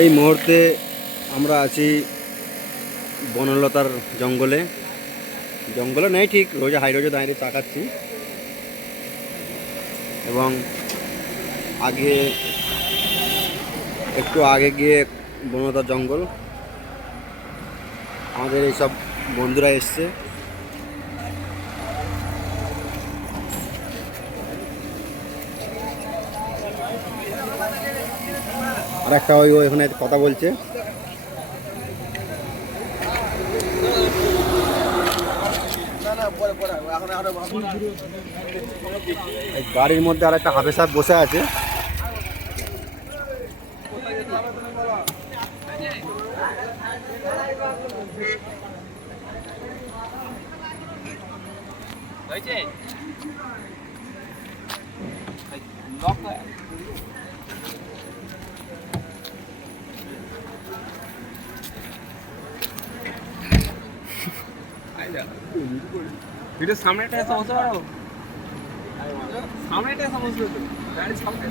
এই মুহূর্তে আমরা আছি বনলতার জঙ্গলে। জঙ্গলে নেই ঠিক, রোজা হাই রোজে দাঁড়িয়ে তাকাচ্ছি। এবং আগে, একটু আগে গিয়ে বনলতার জঙ্গল। আমাদের এইসব বন্ধুরা এসছে। আর একটা ওই ওখানে কথা বলছে। গাড়ির মধ্যে আর একটা হাফে সাহেব বসে আছে। হয়েছে এটা সামনেটা এসে বসতে পারো সামনেটা এসে বসতে তো গাড়ির সামনে।